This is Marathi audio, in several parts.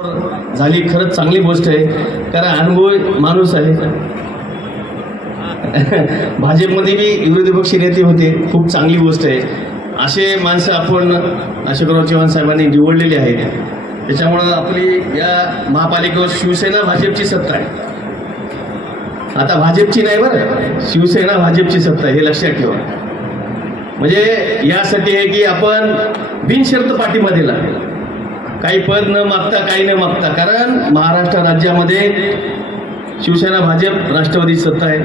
झाली खरंच चांगली गोष्ट आहे, कारण अनुभवी माणूस आहे. भाजपमध्ये बी विरोधी पक्ष नेते होते, खूप चांगली गोष्ट आहे. असे माणसं आपण अशोकराव चव्हाण साहेबांनी निवडलेले आहेत. त्याच्यामुळं आपली या महापालिकेवर शिवसेना भाजपची सत्ता आहे. आता भाजपची नाही बरं, शिवसेना भाजपची सत्ता आहे, हे लक्षात ठेवा. म्हणजे यासाठी आहे की आपण बिनशर्त पाठिंबा दिला, काही पद न मागता काही न मागता. कारण महाराष्ट्र राज्यामध्ये शिवसेना भाजप राष्ट्रवादी सत्ता आहे.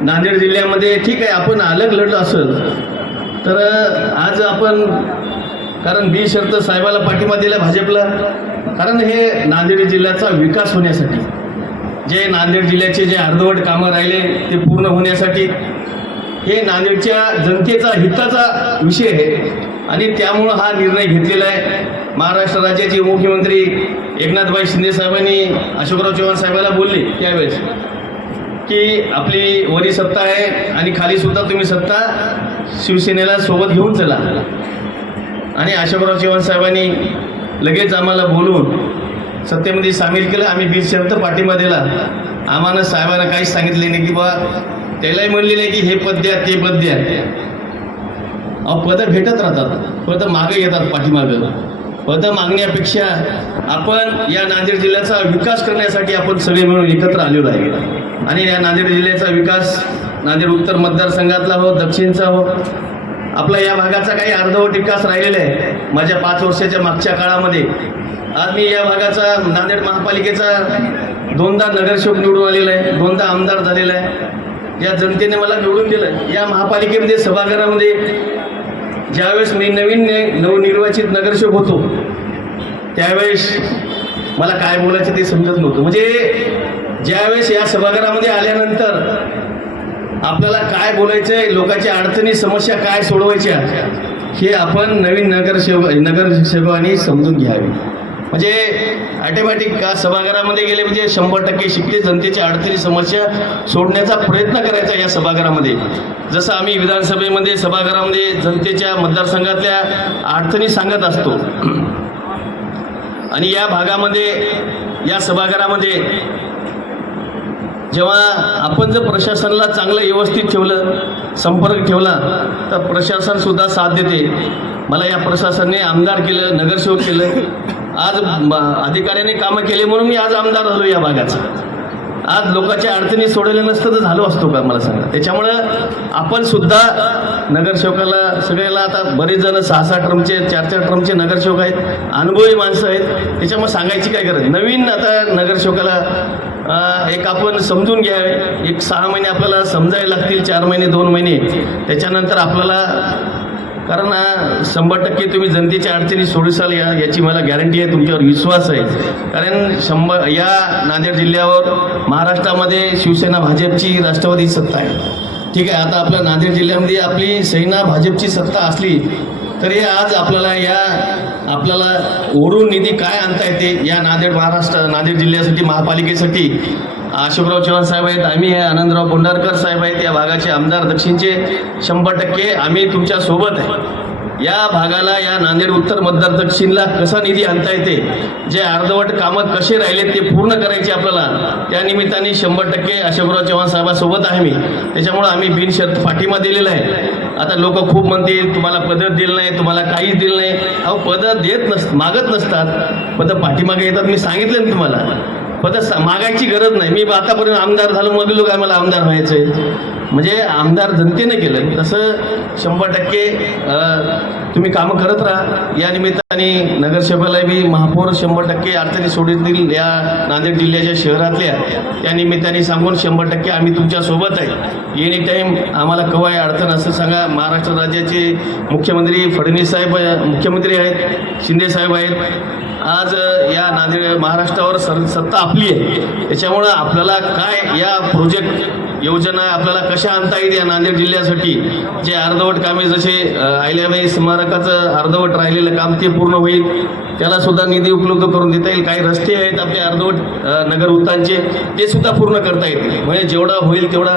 नांदेड जिल्ह्यामध्ये ठीक आहे आपण अलग लढलं असेल तर आज आपण कारण बिनशर्त साहेबाला पाठिंबा दिला भाजपला, कारण हे नांदेड जिल्ह्याचा विकास होण्यासाठी, जे नांदेड जिल्ह्याचे जे अर्धवट कामं राहिले ते पूर्ण होण्यासाठी, हे नांदेडच्या जनतेचा हिताचा विषय आहे. आणि त्यामुळं हा निर्णय घेतलेला आहे. महाराष्ट्र राज्याचे मुख्यमंत्री एकनाथभाई शिंदे साहेबांनी अशोकराव चव्हाण साहेबांना बोलले त्यावेळेस की आपली वरी सत्ता आहे आणि खाली सुद्धा तुम्ही सत्ता शिवसेनेला सोबत घेऊन चला. आणि अशोकराव चव्हाण साहेबांनी लगेच आम्हाला बोलून सत्तेमध्ये सामील केलं. आम्ही बिनशर्त पाठिंबा दिला. आम्हाला साहेबांना काहीच सांगितले नाही की बा, त्यालाही म्हणले नाही की हे पद द्या ते पद द्या. अहो पदं भेटत राहतात, पदं मागे येतात पाठीमागं. पदं मागण्यापेक्षा आपण या नांदेड जिल्ह्याचा विकास करण्यासाठी आपण सगळे मिळून एकत्र आलेलो आहे. आणि या नांदेड जिल्ह्याचा विकास नांदेड उत्तर मतदारसंघातला हो, दक्षिणचा हो, आपला या भागाचा काही अर्धवट विकास राहिलेला आहे. माझ्या 5 वर्षाच्या मागच्या काळामध्ये आज मी या भागाचा नांदेड महापालिकेचा 2दा नगरसेवक निवडून आलेला आहे, 2दा आमदार झालेला आहे. या जनतेने मला निवडून दिलं. या महापालिकेमध्ये सभागृहामध्ये ज्यावेळेस मी नवनिर्वाचित नगरसेवक होतो त्यावेळेस मला काय बोलायचं ते समजत नव्हतं. म्हणजे ज्यावेळेस या सभागृहामध्ये आल्यानंतर आपल्याला काय बोलायचं, लोकांच्या अडचणी समस्या काय सोडवायच्या, हे आपण नवीन नगरसेवकांनी समजून घ्यावे. म्हणजे ऑटोमॅटिक का सभागृहामध्ये गेले म्हणजे 100% शिकते, जनतेच्या अडचणी समस्या सोडण्याचा प्रयत्न करायचा या सभागृहामध्ये. जसं आम्ही विधानसभेमध्ये सभागृहामध्ये जनतेच्या मतदारसंघातल्या अडचणी सांगत असतो, आणि या भागामध्ये या सभागृहामध्ये जेव्हा आपण जर प्रशासनाला चांगलं व्यवस्थित ठेवलं, संपर्क ठेवला, तर प्रशासनसुद्धा साथ देते. मला या प्रशासनाने आमदार केलं, नगरसेवक केलं. आज अधिकाऱ्याने कामं केले म्हणून मी आज आमदार झालो या भागाचा. आज लोकांच्या अडचणी सोडवल्या नसतं तर झालो असतो का मला सांगा. त्याच्यामुळं आपण सुद्धा नगरसेवकाला सगळ्याला, आता बरेच जण 6-6 टर्मचे 4-4 टर्मचे नगरसेवक आहेत, अनुभवी माणसं आहेत. त्याच्यामुळे सांगायची काय गरज. नवीन आता नगरसेवकाला एक आपण समजून घ्यावे. एक 6 महिने आपल्याला समजायला लागतील, 4 महिने 2 महिने. त्याच्यानंतर आपल्याला, कारण 100% तुम्ही जनतेच्या अडचणी सोडसाल याची मला गॅरंटी आहे, तुमच्यावर विश्वास आहे. कारण या नांदेड जिल्ह्यावर महाराष्ट्रामध्ये शिवसेना भाजपची राष्ट्रवादी सत्ता आहे. ठीक आहे, आता आपल्या नांदेड जिल्ह्यामध्ये आपली सेना भाजपची सत्ता असली तरी आज आपल्याला ओढून निधी काय आणता येते या नांदेड जिल्ह्यासाठी, महापालिकेसाठी अशोकराव चव्हाण साहेब आहेत, आम्ही आहे, आनंदराव बोंडारकर साहेब आहेत, या भागाचे आमदार दक्षिणचे. 100% आम्ही तुमच्या सोबत आहे. या भागाला, या नांदेड उत्तर मतदार दक्षिणला कसा निधी आणता येते, जे अर्धवट कामं कसे राहिले ते पूर्ण करायचे आपल्याला. त्या निमित्ताने 100% अशोकराव चव्हाण साहेबासोबत आहे मी. त्याच्यामुळं आम्ही बिनशर्त पाठिंबा दिलेला आहे. आता लोक खूप म्हणतील तुम्हाला पदं दिलं नाही, तुम्हाला काहीच दिलं नाही. अहो पदं मागत नसतात, पदं पाठीमागे येतात. मी सांगितलं ना तुम्हाला, पदं मागायची गरज नाही. मी आतापर्यंत आमदार झालो, मग लोक मला आमदार व्हायचं आहे. म्हणजे आमदार जनतेने केलं, तसं 100% तुम्ही कामं करत राहा. या निमित्ताने नगरसेवकाला बी महापौर 100% अडचणी सोडतील या नांदेड जिल्ह्याच्या शहरातल्या. त्या निमित्ताने सांगून 100% आम्ही तुमच्यासोबत आहे. एनी टाईम आम्हाला केव्हाही अडचण असं सांगा. महाराष्ट्र राज्याचे मुख्यमंत्री फडणवीस साहेब मुख्यमंत्री आहेत, शिंदे साहेब आहेत. आज या नांदेड महाराष्ट्रावर सत्ता आपली आहे. त्याच्यामुळं आपल्याला काय या प्रोजेक्ट योजना आपल्याला कशा आणता येईल या नांदेड जिल्ह्यासाठी, जे अर्धवट कामे जसे अहिल्याबाई स्मारकाचं अर्धवट राहिलेलं काम ते पूर्ण होईल, त्याला सुद्धा निधी उपलब्ध करून देता येईल. काही रस्ते आहेत आपले अर्धवट नगर वृत्तांचे, ते सुद्धा पूर्ण करता येतील. म्हणजे जेवढा होईल तेवढा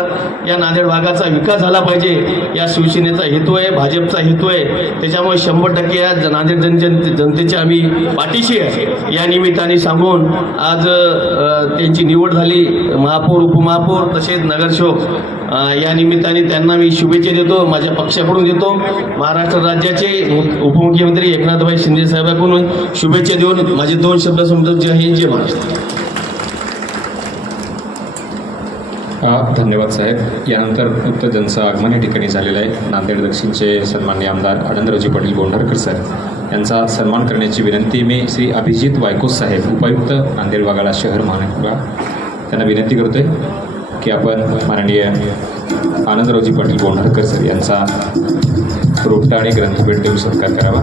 या नांदेड भागाचा विकास झाला पाहिजे, या शिवसेनेचा हेतू आहे, भाजपचा हेतू आहे. त्याच्यामुळे 100% या नांदेड जनतेच्या आम्ही पाठीशी आहे या निमित्ताने सांगून आज त्यांची निवड झाली, महापौर उपमहापौर तसेच नगरसेवक, या निमित्ताने त्यांना मी शुभेच्छा देतो, माझ्या पक्षाकडून देतो. महाराष्ट्र राज्याचे उपमुख्यमंत्री एकनाथभाई शिंदे साहेबांकडून शुभेच्छा देऊन माझे 2 शब्द समजत. जय हिंद, जय महाराष्ट्र. धन्यवाद साहेब. यानंतर वृत्तजनचं आगमन या ठिकाणी झालेलं आहे. नांदेड दक्षिणचे सन्माननीय आमदार आनंदरावजी पाटील बोंढारकर साहेब यांचा सन्मान करण्याची विनंती मी श्री अभिजित वायकोस साहेब, उपायुक्त नांदेड वाघाळा शहर महानगर, त्यांना विनंती करतोय की आपण माननीय आनंदरावजी पाटील बोंढारकर सर यांचा रोपटा आणि ग्रंथभेट देऊन सत्कार करावा.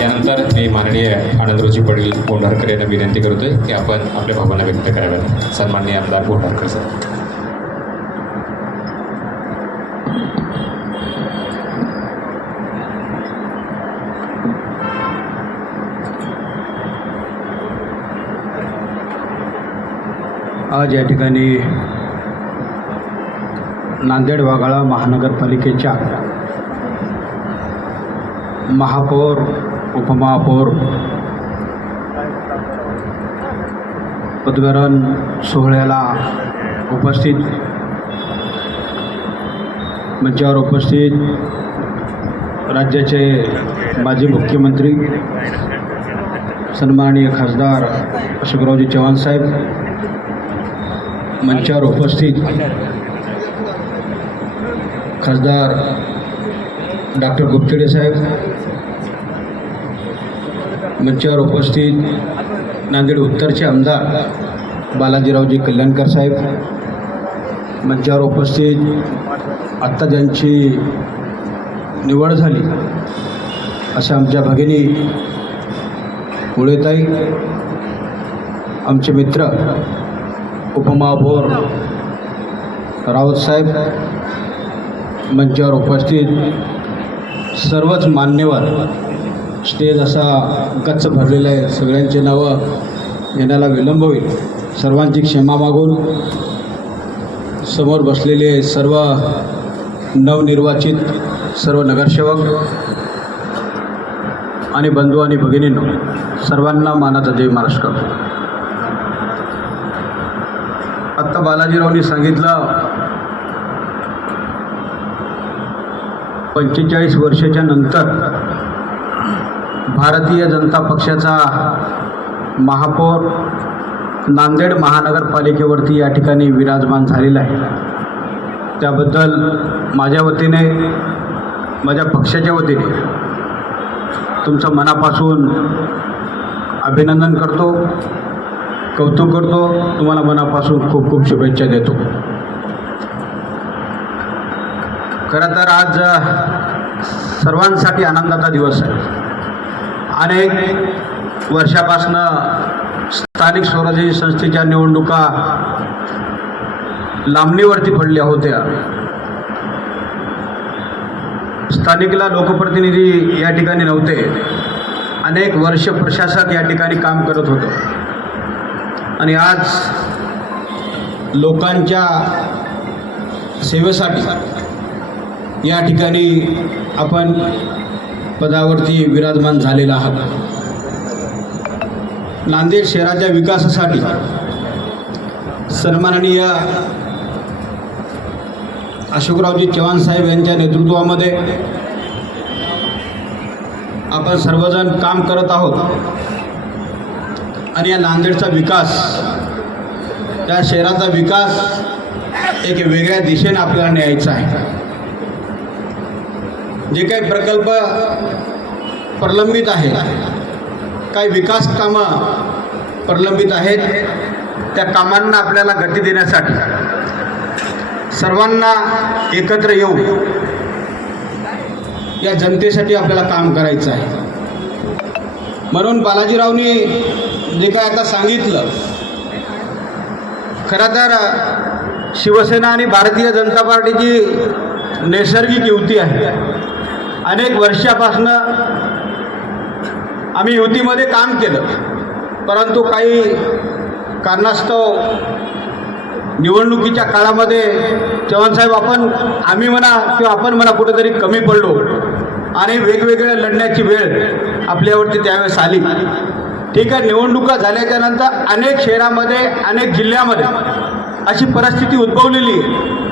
यानंतर मी माननीय आनंदरावजी पाटील बोंढारकर यांना विनंती करतोय की आपण आपल्या भावना व्यक्त कराव्यात. सन्माननीय आमदार बोंढारकर सर. आज या ठिकाणी नांदेड वाघाळा महानगरपालिकेच्या महापौर उपमहापौर उद्घाटन सोहळ्याला उपस्थित, मंचावर उपस्थित राज्याचे माजी मुख्यमंत्री सन्माननीय खासदार अशोकरावजी चव्हाण साहेब, मंचावर उपस्थित खासदार डॉक्टर गुप्तेडे साहेब, मंचावर उपस्थित नांदेड उत्तरचे आमदार बालाजीरावजी कल्याणकर साहेब, मंचावर उपस्थित आत्ता ज्यांची निवड झाली अशा आमच्या भगिनी मुळेताई, आमचे मित्र उपमहापौर राऊत साहेब, मंचावर उपस्थित सर्वच मान्यवर, स्टेज असा गच्च भरलेला आहे, सगळ्यांची नावं घेण्याला विलंब होईल. सर्वांची क्षमा मागून समोर बसलेले सर्व नवनिर्वाचित सर्व नगरसेवक आणि बंधू आणि भगिनींनो, सर्वांना मानाचा जय महाराष्ट्र. आत्ता बालाजीरावनी सांगितलं 45 वर्षाच्या नंतर भारतीय जनता पक्षाचा महापौर नांदेड महानगरपालिकेवरती या ठिकाणी विराजमान झालेला आहे. त्याबद्दल माझ्या वतीने, माझ्या पक्षाच्या वतीने तुमचं मनापासून अभिनंदन करतो, कौतुक करतो, तुम्हाला मनापासून खूप खूप शुभेच्छा देतो. खरं तर आज सर्वांसाठी आनंदाचा दिवस आहे. अनेक वर्षापासनं स्थानिक स्वराज्य संस्थेच्या निवडणुका लांबणीवरती पडल्या होत्या. स्थानिकला लोकप्रतिनिधी या ठिकाणी नव्हते. अनेक वर्ष प्रशासक या ठिकाणी काम करत होतं आणि आज लोकांच्या सेवेसाठी या ठिकाणी आपण पदावरती विराजमान झालेला आहात. नांदेड शहराच्या विकासासाठी सन्माननीय अशोकरावजी चव्हाण साहेब यांच्या नेतृत्वामध्ये आपण सर्वजण काम करत आहोत आणि या नांदेडचा विकास, त्या शहराचा विकास एक वेगळ्या दिशेने आपल्याला न्यायचा आहे. जे काही प्रकल्प प्रलंबित आहेत, काही विकास कामं प्रलंबित आहेत, त्या कामांना आपल्याला गती देण्यासाठी सर्वांना एकत्र येऊ या जनतेसाठी आपल्याला काम करायचं आहे. म्हणून बालाजीरावनी जे काय आता सांगितलं, खरं तर शिवसेना आणि भारतीय जनता पार्टीची नैसर्गिक युती आहे. अनेक वर्षापासनं आम्ही युतीमध्ये काम केलं, परंतु काही कारणास्तव निवडणुकीच्या काळामध्ये चव्हाणसाहेब आम्ही म्हणा किंवा आपण म्हणा कुठेतरी कमी पडलो आणि वेगवेगळ्या लढण्याची वेळ आपल्यावरती त्यावेळेस आली. ठीक आहे, निवडणुका झाल्याच्या नंतर अनेक शहरामध्ये अनेक जिल्ह्यामध्ये अशी परिस्थिती उद्भवलेली आहे.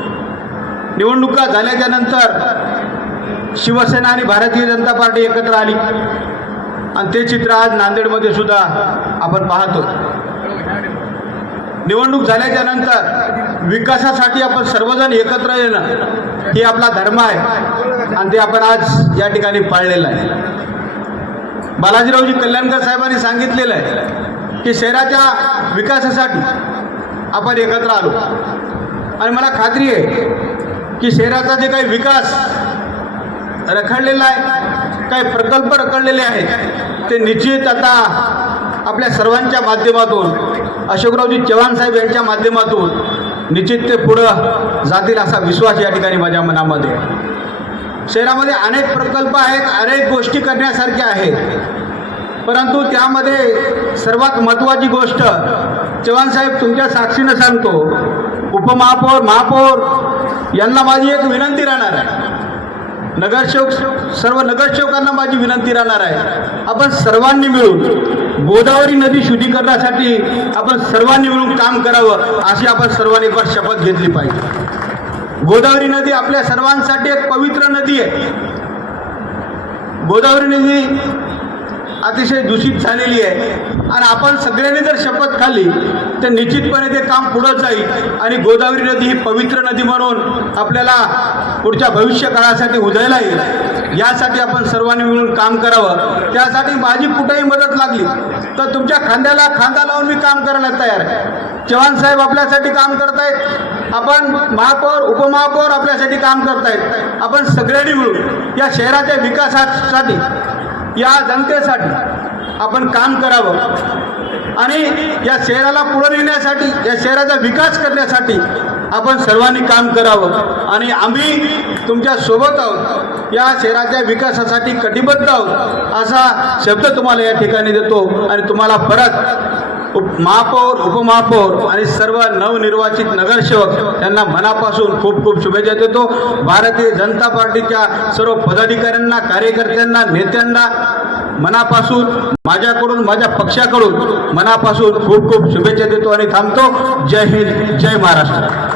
निवडणुका झाल्याच्या नंतर शिवसेना आणि भारतीय जनता पार्टी एकत्र आली आणि ते चित्र आज नांदेडमध्ये सुद्धा आपण पाहतो. निवडणूक झाल्याच्या नंतर विकासासाठी आपण सर्वजण एकत्र येणं हे आपला धर्म आहे आणि ते आपण आज या ठिकाणी पाळलेलं आहे. बालाजीरावजी कल्याणकर साहेबांनी सांगितलेलं आहे की शहराच्या विकासासाठी आपण एकत्र आलो आणि मला खात्री आहे की शहराचा जे काही विकास रखडलेला आहे, काही प्रकल्प रखडलेले आहेत, ते निश्चित आता आपल्या सर्वांच्या माध्यमातून अशोकरावजी चव्हाण साहेब यांच्या माध्यमातून निश्चित ते पुढं जातील असा विश्वास या ठिकाणी माझ्या मनामध्ये. शहरामध्ये अनेक प्रकल्प आहेत, अनेक गोष्टी करण्यासारख्या आहेत, परंतु त्यामध्ये सर्वात महत्त्वाची गोष्ट चव्हाण साहेब तुमच्या साक्षीनं सांगतो, उपमहापौर महापौर यांना माझी एक विनंती राहणार आहे. नगरसेवक सर्व नगरसेवकांना माझी विनंती राहणार आहे, आपण सर्वांनी मिळून गोदावरी नदी शुद्धीकरणासाठी आपण सर्वांनी मिळून काम करावं अशी आपण सर्वांनी एक बार शपथ घेतली पाहिजे. गोदावरी नदी आपल्या सर्वांसाठी एक पवित्र नदी आहे. गोदावरी नदी अतिशय दूषित झालेली आहे आणि आपण सगळ्यांनी जर शपथ खाल्ली तर निश्चितपणे ते काम पुढं जाईल आणि गोदावरी नदी ही पवित्र नदी म्हणून आपल्याला पुढच्या भविष्य काळासाठी उदयाला येईल. यासाठी आपण सर्वांनी मिळून काम करावं. त्यासाठी माझी कुठेही मदत लागली तर तुमच्या खांद्याला खांदा लावून मी काम करायला तयार आहे. चव्हाण साहेब आपल्यासाठी काम करतायत, आपण महापौर उपमहापौर आपल्यासाठी काम करतायत. आपण सगळ्यांनी मिळून या शहराच्या विकासासाठी, या जनतेसाठी आपण काम करावं आणि या शहराला पुढे नेण्यासाठी, या शहराचा विकास करण्यासाठी आपण सर्वांनी काम करावं आणि आम्ही तुमच्या सोबत आहोत. या शहराच्या विकासासाठी कटिबद्ध आहोत असा शब्द तुम्हाला या ठिकाणी देतो आणि तुम्हाला परत महापौर उपमहापौर आणि सर्व नवनिर्वाचित नगरसेवक यांना मनापासून खूप खूप शुभेच्छा देतो. भारतीय जनता पार्टीच्या सर्व पदाधिकाऱ्यांना, कार्यकर्त्यांना, नेत्यांना मनापासून माझ्याकडून, माझ्या पक्षाकडून मनापासून खूप खूप शुभेच्छा देतो आणि थांबतो. जय हिंद, जय महाराष्ट्र.